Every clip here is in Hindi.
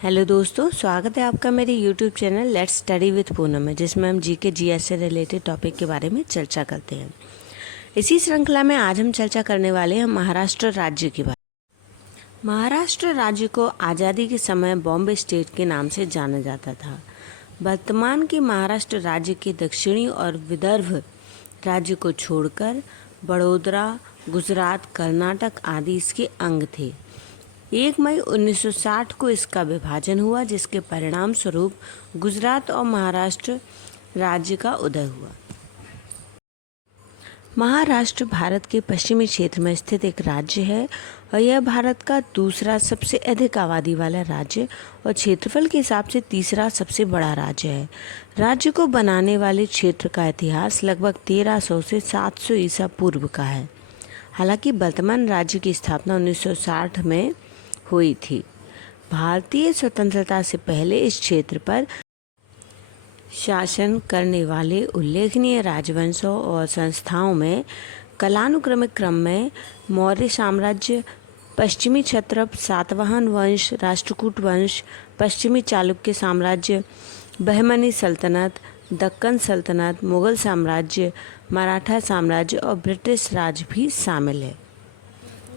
हेलो दोस्तों, स्वागत है आपका मेरे YouTube channel let's study with Poonam में, जिसमें हम जीके जीएस से रिलेटेड टॉपिक के बारे में चर्चा करते हैं। इसी श्रृंखला में आज हम चर्चा करने वाले हैं महाराष्ट्र राज्य के बारे में। महाराष्ट्र राज्य को आज़ादी के समय बॉम्बे स्टेट के नाम से जाना जाता था। वर्तमान के महाराष्ट्र राज्य के दक्षिणी और विदर्भ राज्य को छोड़कर बड़ोदरा, गुजरात, कर्नाटक आदि इसके अंग थे। 1 मई 1960 को इसका विभाजन हुआ, जिसके परिणाम स्वरूप गुजरात और महाराष्ट्र राज्य का उदय हुआ। महाराष्ट्र भारत के पश्चिमी क्षेत्र में स्थित एक राज्य है और यह भारत का दूसरा सबसे अधिक आबादी वाला राज्य और क्षेत्रफल के हिसाब से तीसरा सबसे बड़ा राज्य है। राज्य को बनाने वाले क्षेत्र का इतिहास लगभग 1300 से 700 ईसा पूर्व का है। हालांकि वर्तमान राज्य की स्थापना 1960 में हुई थी। भारतीय स्वतंत्रता से पहले इस क्षेत्र पर शासन करने वाले उल्लेखनीय राजवंशों और संस्थाओं में कालानुक्रमिक क्रम में मौर्य साम्राज्य, पश्चिमी क्षत्रप, सातवाहन वंश, राष्ट्रकूट वंश, पश्चिमी चालुक्य साम्राज्य, बहमनी सल्तनत, दक्कन सल्तनत, मुगल साम्राज्य, मराठा साम्राज्य और ब्रिटिश राज भी शामिल है।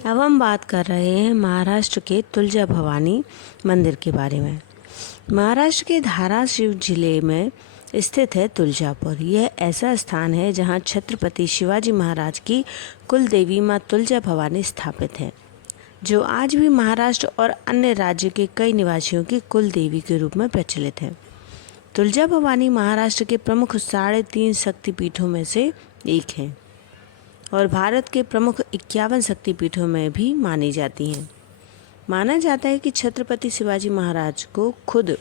अब हम बात कर रहे हैं महाराष्ट्र के तुलजा भवानी मंदिर के बारे में। महाराष्ट्र के धाराशिव जिले में स्थित है तुलजापुर। यह ऐसा स्थान है जहां छत्रपति शिवाजी महाराज की कुल देवी मां तुलजा भवानी स्थापित है, जो आज भी महाराष्ट्र और अन्य राज्य के कई निवासियों की कुल देवी के रूप में प्रचलित है। तुलजा भवानी महाराष्ट्र के प्रमुख 3.5 शक्तिपीठों में से एक है और भारत के प्रमुख 51 शक्तिपीठों में भी मानी जाती हैं। माना जाता है कि छत्रपति शिवाजी महाराज को खुद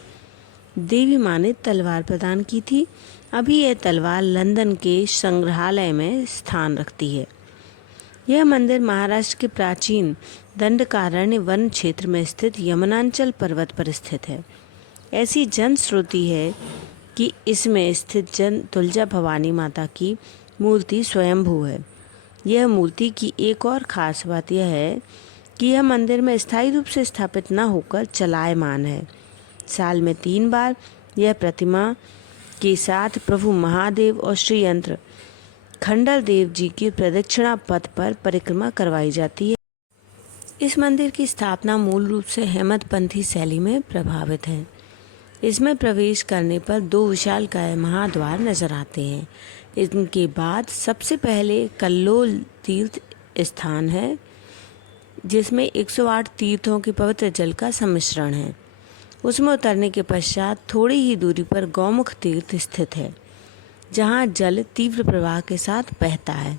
देवी माँ ने तलवार प्रदान की थी। अभी यह तलवार लंदन के संग्रहालय में स्थान रखती है। यह मंदिर महाराष्ट्र के प्राचीन दंडकारण्य वन क्षेत्र में स्थित यमुनांचल पर्वत पर स्थित है। ऐसी जनश्रुति है कि इसमें स्थित तुलजा भवानी माता की मूर्ति स्वयंभू है। यह मूर्ति की एक और खास बात यह है कि यह मंदिर में स्थायी रूप से स्थापित न होकर चलायमान है। साल में 3 बार यह प्रतिमा के साथ प्रभु महादेव और श्री यंत्र खंडल देव जी की प्रदक्षिणा पथ पर परिक्रमा करवाई जाती है। इस मंदिर की स्थापना मूल रूप से हेमदपंथी शैली में प्रभावित है। इसमें प्रवेश करने पर 2 विशालकाय महाद्वार नजर आते हैं। इनके बाद सबसे पहले कल्लोल तीर्थ स्थान है, जिसमें 108 तीर्थों के पवित्र जल का सम्मिश्रण है। उसमें उतरने के पश्चात थोड़ी ही दूरी पर गौमुख तीर्थ स्थित है, जहां जल तीव्र प्रवाह के साथ बहता है।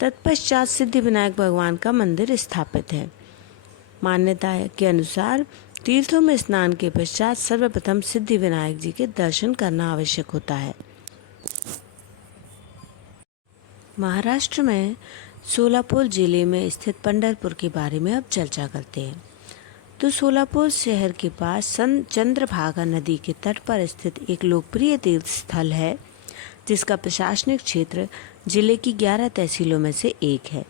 तत्पश्चात सिद्धिविनायक भगवान का मंदिर स्थापित है। मान्यता के अनुसार तीर्थों में स्नान के पश्चात सर्वप्रथम सिद्धिविनायक जी के दर्शन करना आवश्यक होता है। महाराष्ट्र में सोलापुर जिले में स्थित पंढरपुर के बारे में अब चर्चा करते हैं। तो सोलापुर शहर के पास संत चंद्रभागा नदी के तट पर स्थित एक लोकप्रिय तीर्थ स्थल है, जिसका प्रशासनिक क्षेत्र जिले की 11 तहसीलों में से एक है।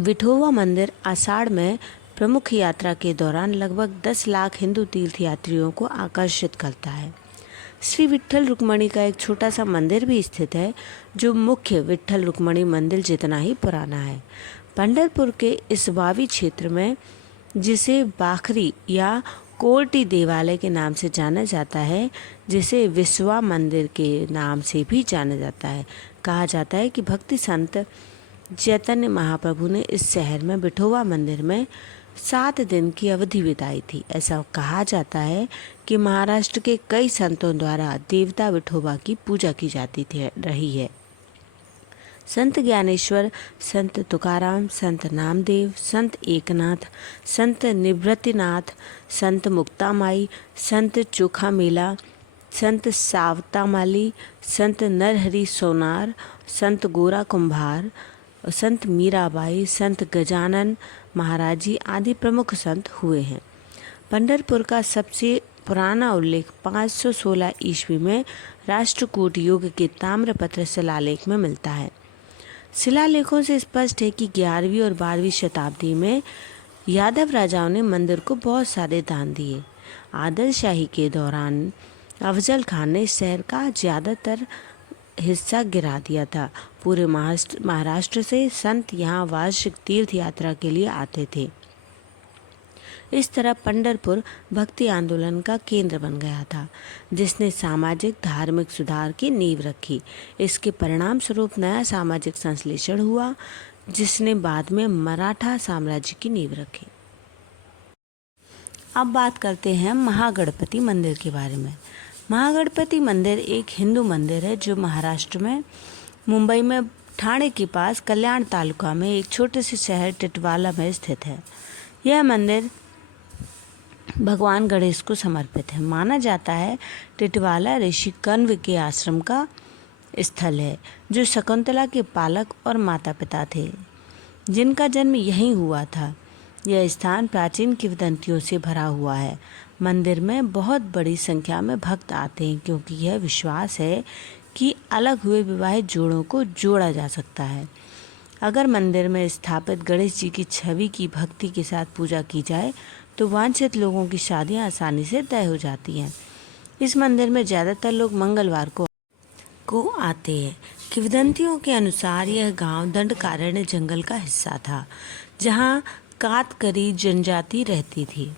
विठोबा मंदिर आषाढ़ में प्रमुख यात्रा के दौरान लगभग 10 लाख हिंदू तीर्थयात्रियों को आकर्षित करता है। श्री विट्ठल रुक्मणी का एक छोटा सा मंदिर भी स्थित है, जो मुख्य विट्ठल रुक्मणी मंदिर जितना ही पुराना है। पंढरपुर के इस वावी क्षेत्र में, जिसे बाखरी या कोर्टी देवालय के नाम से जाना जाता है, जिसे विश्वा मंदिर के नाम से भी जाना जाता है, कहा जाता है कि भक्ति संत चैतन्य महाप्रभु ने इस शहर में विठोबा मंदिर में 7 दिन की अवधि बिताई थी। ऐसा कहा जाता है कि महाराष्ट्र के कई संतों द्वारा देवता विठोबा की पूजा की जाती रही है। संत ज्ञानेश्वर, संत तुकाराम, संत नामदेव, संत एकनाथ, संत निवृत्तिनाथ, संत मुक्तामाई, संत चोखा मेला, संत सावतामाली, संत नरहरि सोनार, संत गोरा कुंभार, संत मीराबाई, संत गजानन महाराजी आदि प्रमुख संत हुए हैं। पंढरपुर का सबसे पुराना उल्लेख 516 ईस्वी में राष्ट्रकूट युग के ताम्रपत्र शिलालेख में मिलता है। शिलालेखों से स्पष्ट है कि 11वीं और 12वीं शताब्दी में यादव राजाओं ने मंदिर को बहुत सारे दान दिए। आदिल शाही के दौरान अफजल खान ने शहर का ज़्यादातर हिस्सा गिरा दिया था। पूरे महाराष्ट्र से संत यहाँ वार्षिक तीर्थ यात्रा के लिए आते थे। इस तरह पंढरपुर भक्ति आंदोलन का केंद्र बन गया था, जिसने सामाजिक धार्मिक सुधार की नींव रखी। इसके परिणाम स्वरूप नया सामाजिक संश्लेषण हुआ, जिसने बाद में मराठा साम्राज्य की नींव रखी। अब बात करते हैं महागणपति मंदिर के बारे में। महागणपति मंदिर एक हिंदू मंदिर है जो महाराष्ट्र में मुंबई में ठाणे के पास कल्याण तालुका में एक छोटे से शहर टिटवाला में स्थित है। यह मंदिर भगवान गणेश को समर्पित है। माना जाता है टिटवाला ऋषि कण्व के आश्रम का स्थल है, जो शकुंतला के पालक और माता पिता थे, जिनका जन्म यहीं हुआ था। यह स्थान प्राचीन किंवदंतियों से भरा हुआ है। मंदिर में बहुत बड़ी संख्या में भक्त आते हैं, क्योंकि यह विश्वास है कि अलग हुए विवाहित जोड़ों को जोड़ा जा सकता है। अगर मंदिर में स्थापित गणेश जी की छवि की भक्ति के साथ पूजा की जाए तो वांछित लोगों की शादियां आसानी से तय हो जाती हैं। इस मंदिर में ज़्यादातर लोग मंगलवार को आते हैं। किंवदंतियों के अनुसार यह गांव दंडकारण्य जंगल का हिस्सा था, जहां कातकरी जनजाति रहती थी।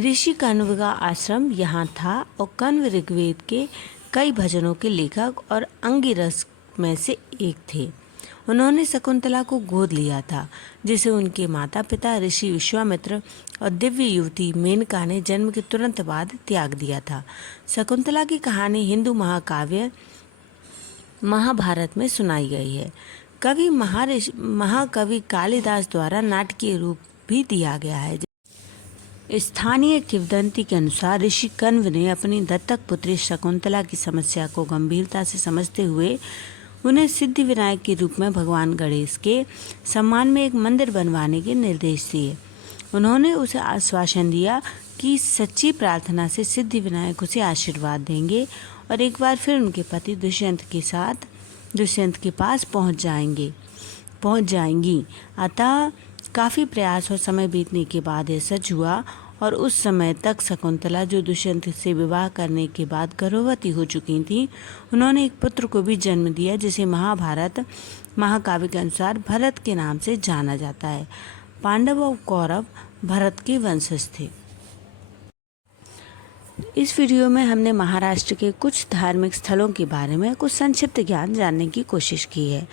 ऋषि कण्व का आश्रम यहाँ था और कण्व ऋग्वेद के कई भजनों के लेखक और अंगिरस में से एक थे। उन्होंने शकुंतला को गोद लिया था, जिसे उनके माता पिता ऋषि विश्वामित्र और दिव्य युवती मेनका ने जन्म के तुरंत बाद त्याग दिया था। शकुंतला की कहानी हिंदू महाकाव्य महाभारत में सुनाई गई है। महाकवि कालिदास द्वारा नाटकीय रूप भी दिया गया है। स्थानीय किंवदंती के अनुसार ऋषि कण्व ने अपनी दत्तक पुत्री शकुंतला की समस्या को गंभीरता से समझते हुए उन्हें सिद्धि विनायक के रूप में भगवान गणेश के सम्मान में एक मंदिर बनवाने के निर्देश दिए। उन्होंने उसे आश्वासन दिया कि सच्ची प्रार्थना से सिद्धि विनायक उसे आशीर्वाद देंगे और एक बार फिर उनके पति दुष्यंत के पास पहुंच जाएंगी। अतः काफ़ी प्रयास और समय बीतने के बाद यह सच हुआ और उस समय तक शकुंतला, जो दुष्यंत से विवाह करने के बाद गर्भवती हो चुकी थी, उन्होंने एक पुत्र को भी जन्म दिया, जिसे महाभारत महाकाव्य के अनुसार भरत के नाम से जाना जाता है। पांडव और कौरव भरत के वंशज थे। इस वीडियो में हमने महाराष्ट्र के कुछ धार्मिक स्थलों के बारे में कुछ संक्षिप्त ज्ञान जानने की कोशिश की है।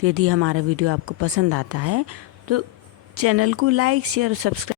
तो यदि हमारा वीडियो आपको पसंद आता है तो चैनल को लाइक, शेयर और सब्सक्राइब